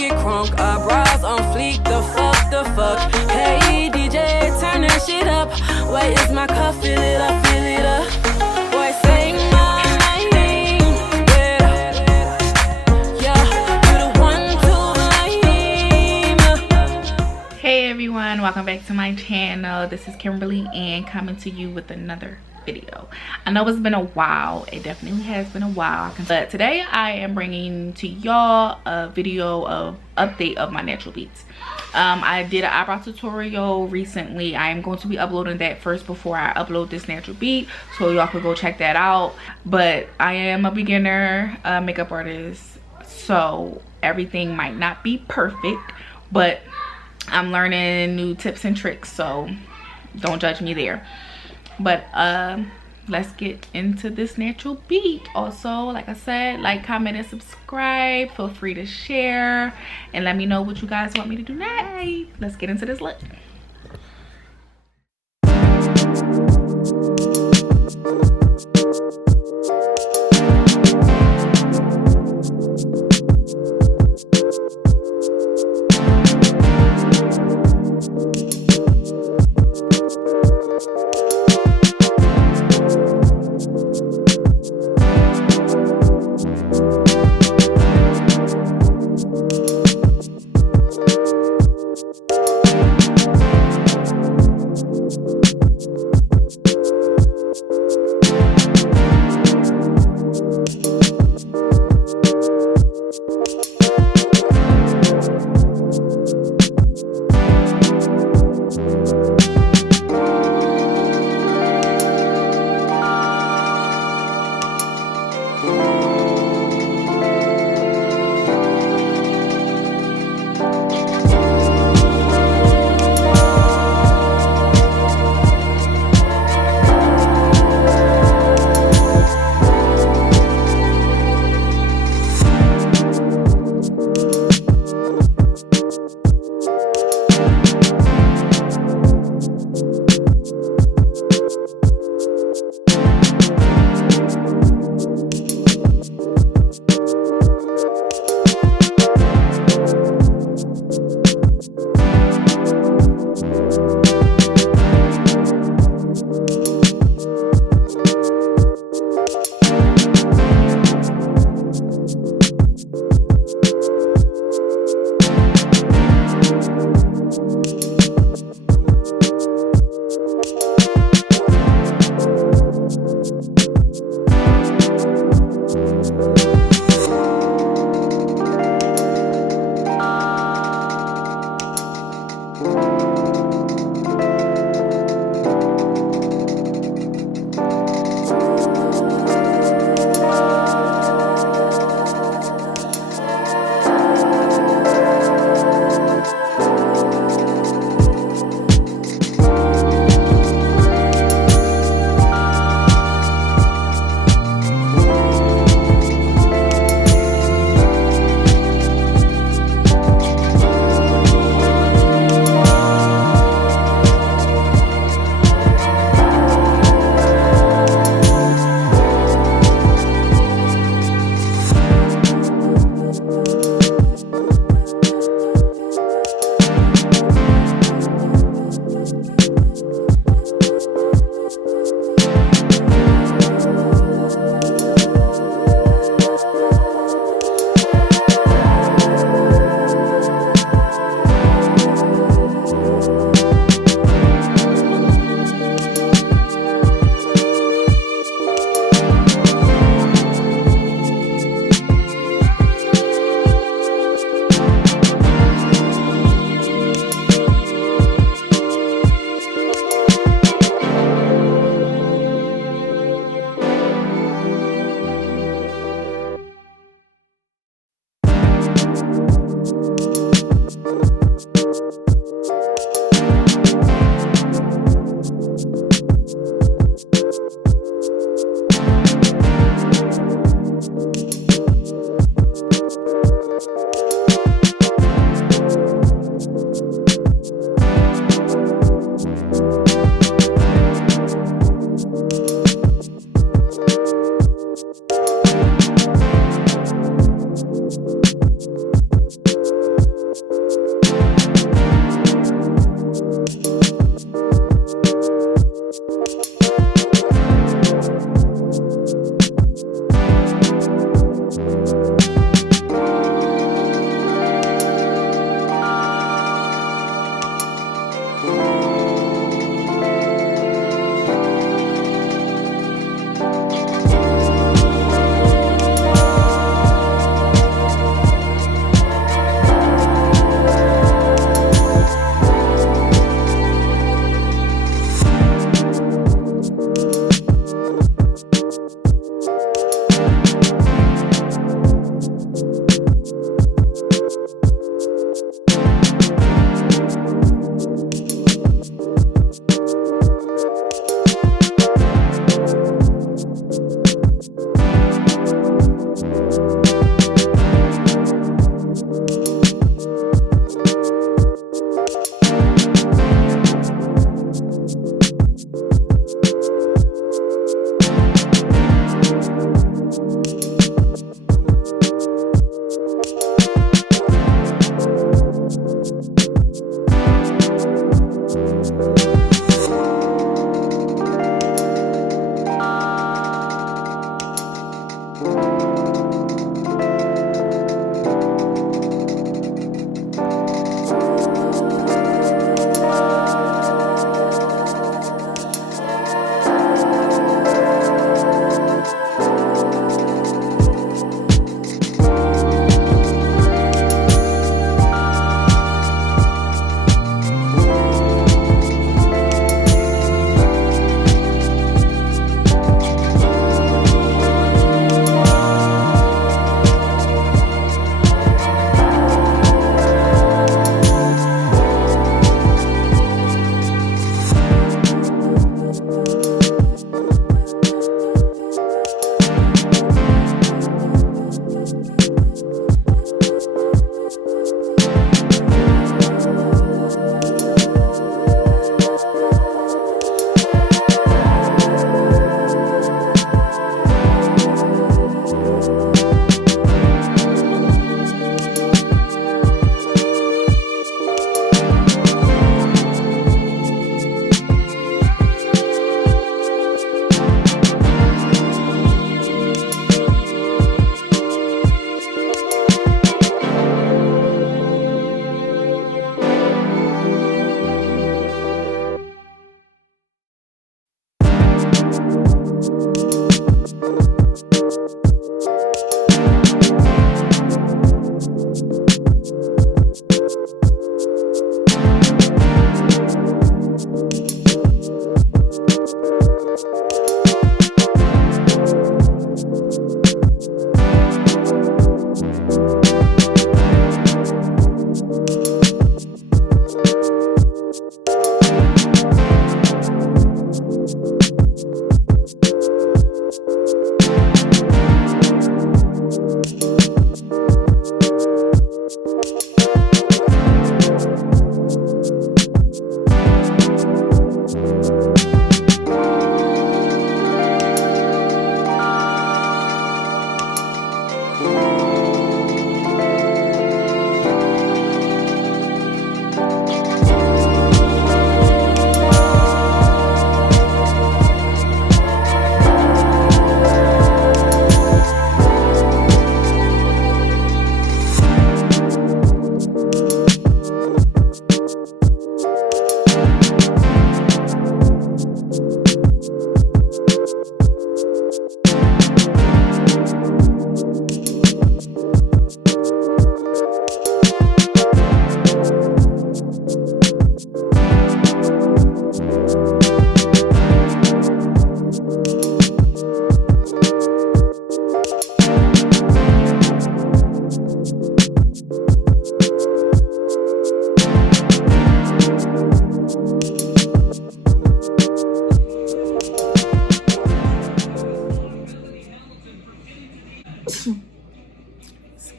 get crunk, eyebrows on fleek, the fuck. Hey DJ, turn that shit up. Wait, is my cup, fill it up. Boy, say my name, yeah, you the one to blame. Hey everyone, welcome back to my channel. This is Kimberly and coming to you with another video. I know it's been a while, it definitely has been a while, but today I am bringing to y'all a video of update of my natural beats. I did an eyebrow tutorial recently. I am going to be uploading that first before I upload this natural beat, so y'all could go check that out. But I am a beginner makeup artist, so everything might not be perfect, but I'm learning new tips and tricks, so don't judge me there. But let's get into this natural beat. Also, like I said, like, comment, and subscribe. Feel free to share and let me know what you guys want me to do next. Let's get into this look.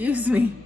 Excuse me.